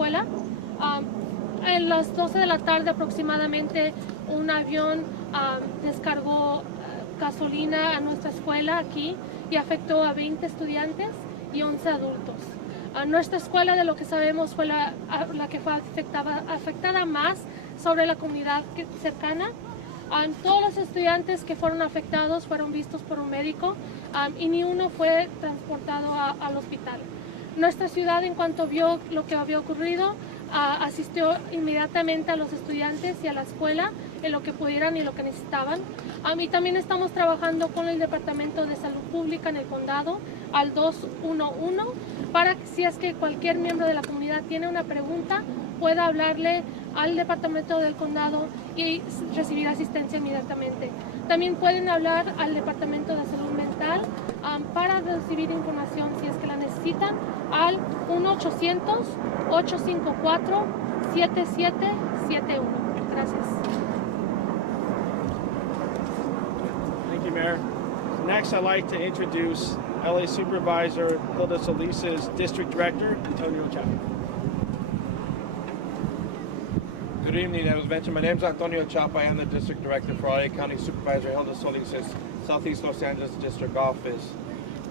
escuela. A las 12 de la tarde aproximadamente un avión descargó gasolina a nuestra escuela aquí y afectó a 20 estudiantes y 11 adultos. Nuestra escuela, de lo que sabemos, fue la que fue afectada más sobre la comunidad cercana. Todos los estudiantes que fueron afectados fueron vistos por un médico y ni uno fue transportado al hospital. Nuestra ciudad, en cuanto vio lo que había ocurrido, asistió inmediatamente a los estudiantes y a la escuela en lo que pudieran y lo que necesitaban. Y también estamos trabajando con el Departamento de Salud Pública en el condado al 211 para que, si es que cualquier miembro de la comunidad tiene una pregunta, pueda hablarle al Departamento del Condado y recibir asistencia inmediatamente. También pueden hablar al Departamento de Salud Mental para recibir información si es que la necesitan al 1-800-854-7771. Gracias. Thank you, Mayor. Next, I'd like to introduce LA Supervisor Hilda Solis's District Director, Antonio Chapa. Good evening, as was mentioned. My name is Antonio Chapa. I am the District Director for LA County Supervisor Hilda Solis's Southeast Los Angeles District Office.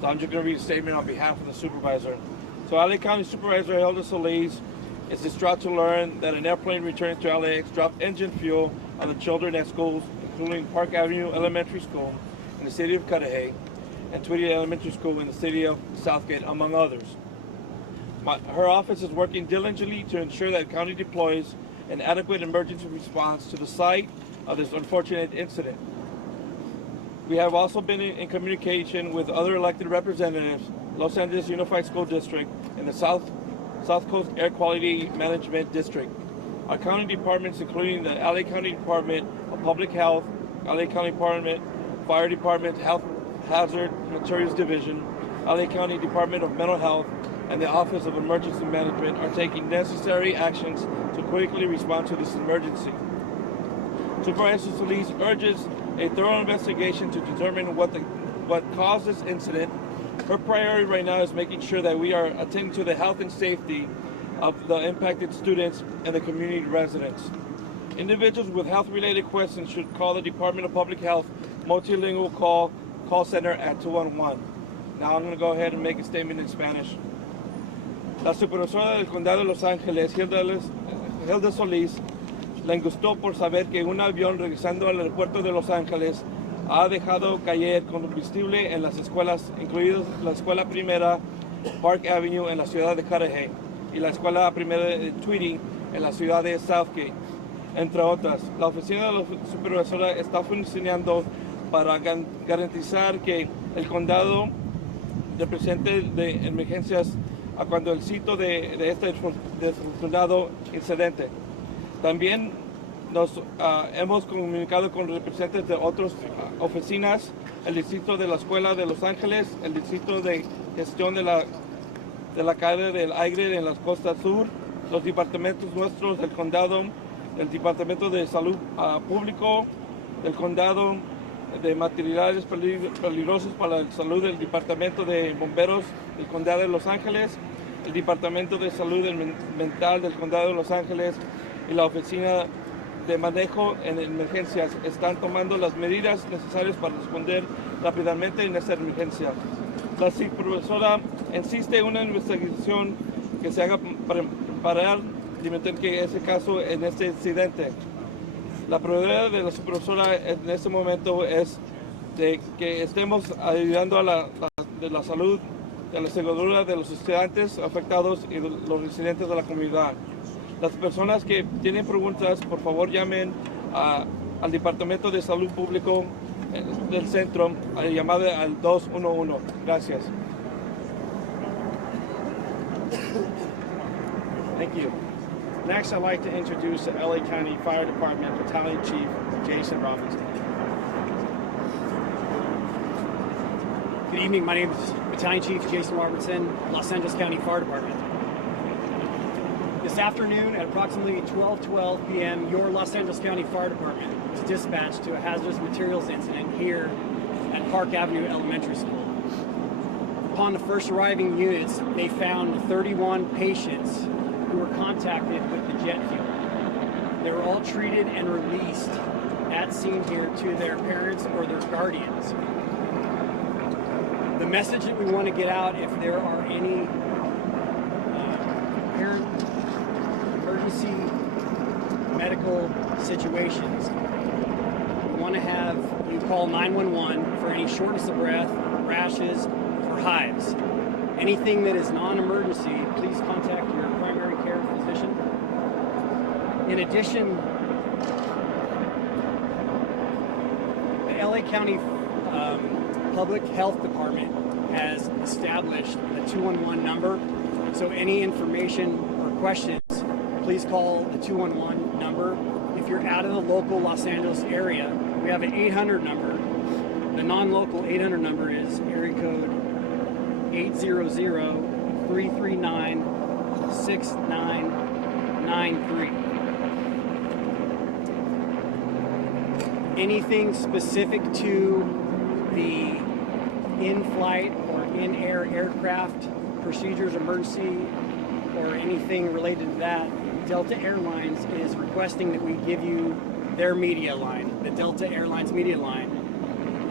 So I'm just going to read a statement on behalf of the Supervisor. So LA County Supervisor Hilda Solis is distraught to learn that an airplane returning to LAX dropped engine fuel on the children at schools, including Park Avenue Elementary School in the city of Cudahy and Tweedy Elementary School in the city of Southgate, among others. Her office is working diligently to ensure that the county deploys an adequate emergency response to the site of this unfortunate incident. We have also been in communication with other elected representatives, Los Angeles Unified School District, and the South Coast Air Quality Management District. Our county departments, including the LA County Department of Public Health, LA County Department, Fire Department, Health Hazard Materials Division, LA County Department of Mental Health, and the Office of Emergency Management are taking necessary actions to quickly respond to this emergency. Supervisor Solis urges a thorough investigation to determine what caused this incident. Her priority right now is making sure that we are attending to the health and safety of the impacted students and the community residents. Individuals with health-related questions should call the Department of Public Health multilingual call center at 211. Now I'm going to go ahead and make a statement in Spanish. La supervisora del Condado de Los Ángeles, Hilda Solis, le angustió por saber que un avión regresando al aeropuerto de Los Ángeles ha dejado caer combustible en las escuelas, incluidas la escuela primera Park Avenue en la ciudad de Cudahy y la escuela primera de Tweedy en la ciudad de Southgate, entre otras. La oficina de la supervisora está funcionando para garantizar que el condado represente de emergencias a cuando el sitio de este desafortunado incidente. También nos hemos comunicado con representantes de otras oficinas, el distrito de la Escuela de Los Ángeles, el distrito de gestión de la calidad del aire en la costa sur, los departamentos nuestros del condado, el departamento de salud público del condado, de materiales peligrosos para la salud del departamento de bomberos del condado de Los Ángeles, el departamento de salud mental del condado de Los Ángeles y la oficina de manejo en emergencias están tomando las medidas necesarias para responder rápidamente en esta emergencia. La supervisora insiste en una investigación que se haga para limitar que ese caso en este incidente. La prioridad de la supervisora en este momento es de que estemos ayudando a la salud, de la seguridad de los estudiantes afectados y de los residentes de la comunidad. Las personas que tienen preguntas, por favor llamen al Departamento de Salud Público del centro, llamada al 211. Gracias. Thank you. Next, I'd like to introduce the LA County Fire Department Battalion Chief, Jason Robinson. Good evening, my name is Battalion Chief Jason Robertson, Los Angeles County Fire Department. This afternoon at approximately 12:12 p.m., your Los Angeles County Fire Department was dispatched to a hazardous materials incident here at Park Avenue Elementary School. Upon the first arriving units, they found 31 patients who were contacted with the jet fuel. They were all treated and released at scene here to their parents or their guardians. The message that we want to get out, if there are any parent emergency medical situations, we want to have you call 911 for any shortness of breath, rashes, or hives. Anything that is non-emergency, please contact your primary care physician. In addition, the LA County Public Health Department has established the 211 number. So any information or questions, please call the 211 number. If you're out of the local Los Angeles area, we have an 800 number. The non-local 800 number is area code 800-339-6993. Anything specific to the in-flight or in-air aircraft procedures, emergency, or anything related to that, Delta Airlines is requesting that we give you their media line, the Delta Airlines media line,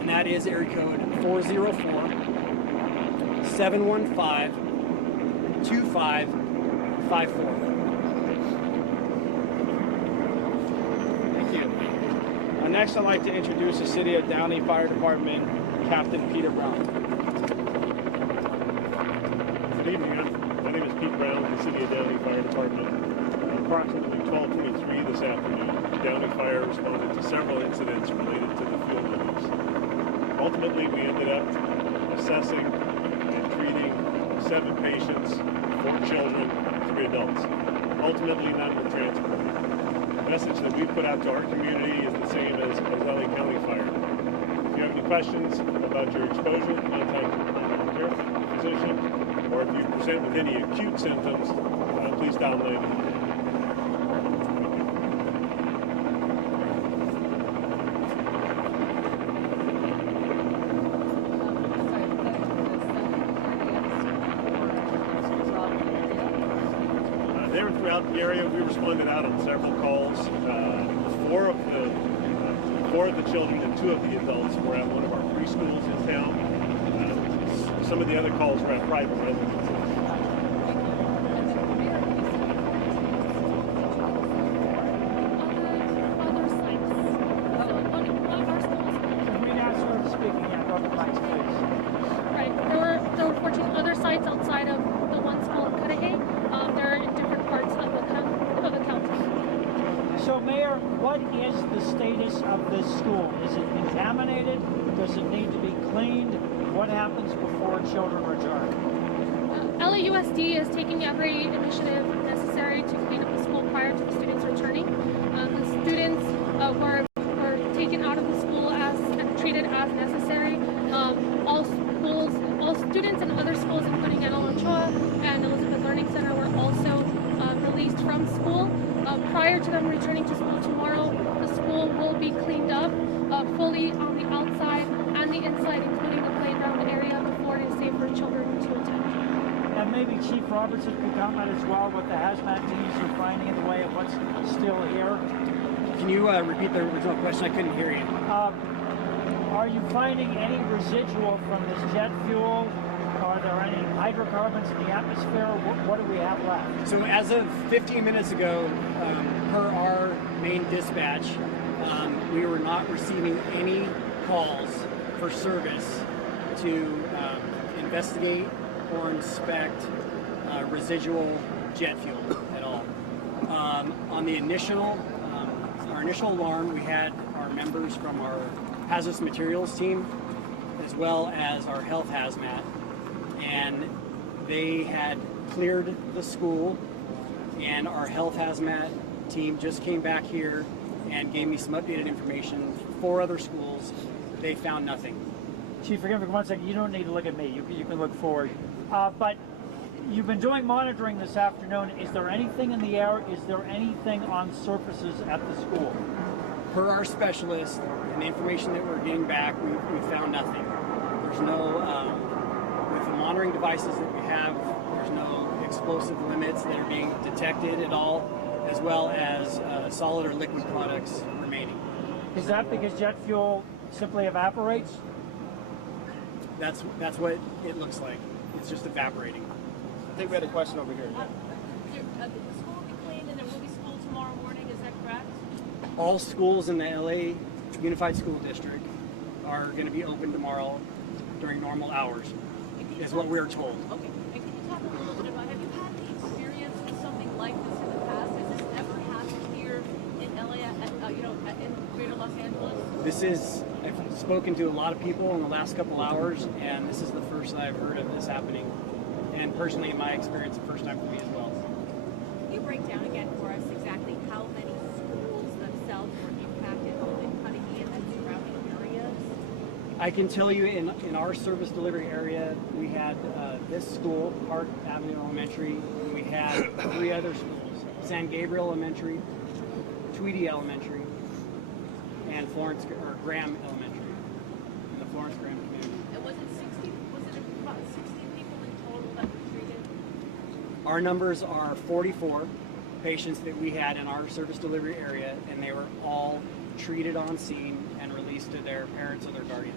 and that is area code 404-715-2554. Thank you. Next, I'd like to introduce the City of Downey Fire Department, Captain Peter Brown. Good evening. My name is Pete Brown with the City of Downey Fire Department. Approximately 12:23 this afternoon, Downey Fire responded to several incidents related to the fuel leaks. Ultimately, we ended up assessing and treating 7 patients, 4 children, 3 adults. Ultimately, none were transported. The message that we put out to our community is the same as LA County Fire. If you have any questions about your exposure, contact your physician, or if you present with any acute symptoms, please dial 911. There throughout the area, we responded out on several calls. 4 of the children and 2 of the adults were at one of our preschools in town. Some of the other calls were at private residences. Right. There were 14 other sites outside of the one school in Cudahy. They're in different parts of the county. So, Mayor, what is the status of this school? Is it contaminated? Does it need to be cleaned? What happens before children return? LAUSD is taking every initiative necessary to clean up the school prior to the students returning. The students were taken out of the school and treated as necessary. All students in other schools, including Anna Ochoa and Elizabeth Learning Center, were also released from school. Prior to them returning to school tomorrow, the school will be cleaned up fully on the outside and the inside, including the playground area, before it is safe for children to attend. And maybe Chief Robertson could comment as well what the hazmat teams are finding in the way of what's still here. Can you repeat the original question? I couldn't hear you. Are you finding any residual from this jet fuel? Are there any hydrocarbons in the atmosphere? What do we have left? So as of 15 minutes ago, per our main dispatch, we were not receiving any calls for service to investigate or inspect residual jet fuel at all. On the our initial alarm, we had our members from our hazardous materials team, as well as our health hazmat, and they had cleared the school, and our health hazmat team just came back here and gave me some updated information. 4 other schools, they found nothing. Chief, forgive me for 1 second. You don't need to look at me. You can look forward. But you've been doing monitoring this afternoon. Is there anything in the air? Is there anything on surfaces at the school? Per our specialist and the information that we're getting back, we found nothing. There's no, with the monitoring devices that we have, there's no explosive limits that are being detected at all, as well as solid or liquid products remaining. Is that because jet fuel simply evaporates? That's what it looks like. It's just evaporating. I think we had a question over here. The school will be cleaned and there will be school tomorrow morning, is that correct? All schools in the LA Unified School District are going to be open tomorrow during normal hours, is what we're told. Okay, and can you talk a little bit about, have you had the experience with something like this in the past? Has this ever happened here in LA, in Greater Los Angeles? I've spoken to a lot of people in the last couple hours, and this is the first I've heard of this happening. And personally, in my experience, the first time for me as well. Can you break down again for us exactly how many schools themselves were impacted both in Cudahy and the surrounding areas? I can tell you in our service delivery area, we had this school, Park Avenue Elementary, and we had 3 other schools, San Gabriel Elementary, Tweedy Elementary, and Graham Elementary, in the Florence Graham community. And was it about 60 people in total that were treated? Our numbers are 44 patients that we had in our service delivery area, and they were all treated on scene and released to their parents or their guardian.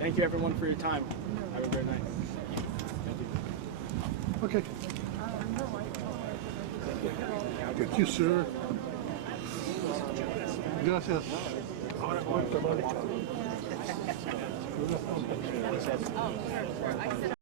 Thank you everyone for your time. Have a great night. Okay. Thank you, sir. Gracias. Oh, sure.